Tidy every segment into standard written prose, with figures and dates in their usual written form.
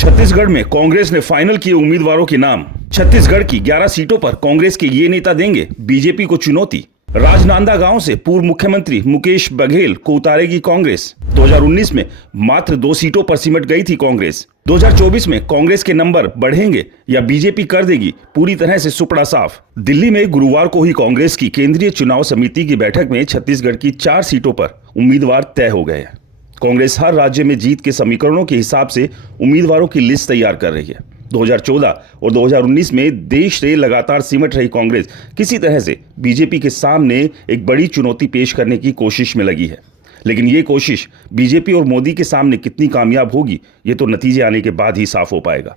छत्तीसगढ़ में कांग्रेस ने फाइनल किए उम्मीदवारों के नाम। छत्तीसगढ़ की 11 सीटों पर कांग्रेस के ये नेता देंगे बीजेपी को चुनौती। राजनांदगांव से पूर्व मुख्यमंत्री मुकेश बघेल को उतारेगी कांग्रेस। 2019 में मात्र 2 सीटों पर सिमट गई थी कांग्रेस। 2024 में कांग्रेस के नंबर बढ़ेंगे या बीजेपी कर देगी पूरी तरह से सुपड़ा साफ। दिल्ली में गुरुवार को ही कांग्रेस की केंद्रीय चुनाव समिति की बैठक में छत्तीसगढ़ की 4 सीटों पर उम्मीदवार तय हो गए हैं। कांग्रेस हर राज्य में जीत के समीकरणों के हिसाब से उम्मीदवारों की लिस्ट तैयार कर रही है। 2014 और 2019 में देश से लगातार सिमट रही कांग्रेस किसी तरह से बीजेपी के सामने एक बड़ी चुनौती पेश करने की कोशिश में लगी है। लेकिन ये कोशिश बीजेपी और मोदी के सामने कितनी कामयाब होगी, ये तो नतीजे आने के बाद ही साफ हो पाएगा।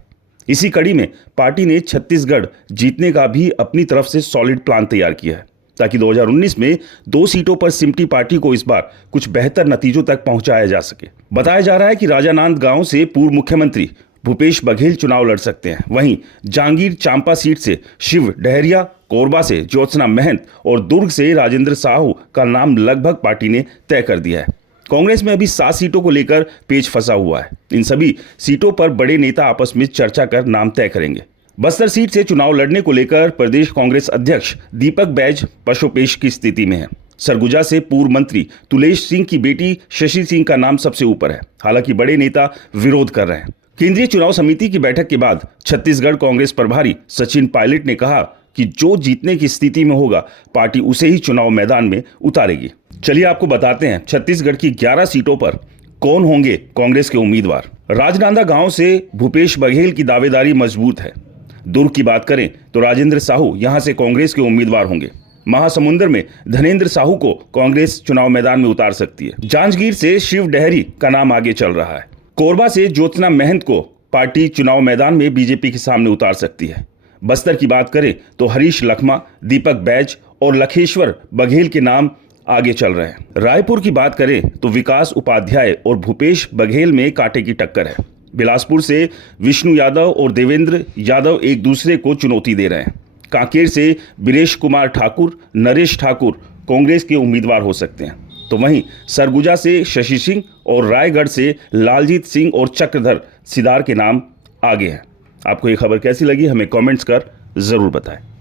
इसी कड़ी में पार्टी ने छत्तीसगढ़ जीतने का भी अपनी तरफ से सॉलिड प्लान तैयार किया है, ताकि 2019 में 2 सीटों पर सिमटी पार्टी को इस बार कुछ बेहतर नतीजों तक पहुंचाया जा सके। बताया जा रहा है कि राजनांदगांव से पूर्व मुख्यमंत्री भूपेश बघेल चुनाव लड़ सकते हैं। वहीं जांगीर चांपा सीट से शिव डहरिया, कोरबा से ज्योत्सना महंत और दुर्ग से राजेंद्र साहू का नाम लगभग पार्टी ने तय कर दिया है। कांग्रेस में अभी 7 सीटों को लेकर पेच फंसा हुआ है। इन सभी सीटों पर बड़े नेता आपस में चर्चा कर नाम तय करेंगे। बस्तर सीट से चुनाव लड़ने को लेकर प्रदेश कांग्रेस अध्यक्ष दीपक बैज पशुपेश की स्थिति में है। सरगुजा से पूर्व मंत्री तुलेश सिंह की बेटी शशि सिंह का नाम सबसे ऊपर है। हालांकि बड़े नेता विरोध कर रहे हैं। केंद्रीय चुनाव समिति की बैठक के बाद छत्तीसगढ़ कांग्रेस प्रभारी सचिन पायलट ने कहा कि जो जीतने की स्थिति में होगा पार्टी उसे ही चुनाव मैदान में उतारेगी। चलिए आपको बताते हैं छत्तीसगढ़ की 11 सीटों पर कौन होंगे कांग्रेस के उम्मीदवार। राजनांदगांव से भूपेश बघेल की दावेदारी मजबूत है। दुर्ग की बात करें तो राजेंद्र साहू यहां से कांग्रेस के उम्मीदवार होंगे। महासमुंदर में धनेंद्र साहू को कांग्रेस चुनाव मैदान में उतार सकती है। जांजगीर से शिव डहरी का नाम आगे चल रहा है। कोरबा से ज्योत्सना महंत को पार्टी चुनाव मैदान में बीजेपी के सामने उतार सकती है। बस्तर की बात करें तो हरीश लखमा, दीपक बैज और लखेश्वर बघेल के नाम आगे चल रहे हैं। रायपुर की बात करें तो विकास उपाध्याय और भूपेश बघेल में कांटे की टक्कर है। बिलासपुर से विष्णु यादव और देवेंद्र यादव एक दूसरे को चुनौती दे रहे हैं। कांकेर से बीरेश कुमार ठाकुर, नरेश ठाकुर कांग्रेस के उम्मीदवार हो सकते हैं। तो वहीं सरगुजा से शशि सिंह और रायगढ़ से लालजीत सिंह और चक्रधर सिदार के नाम आगे हैं। आपको ये खबर कैसी लगी हमें कमेंट्स कर जरूर बताएं।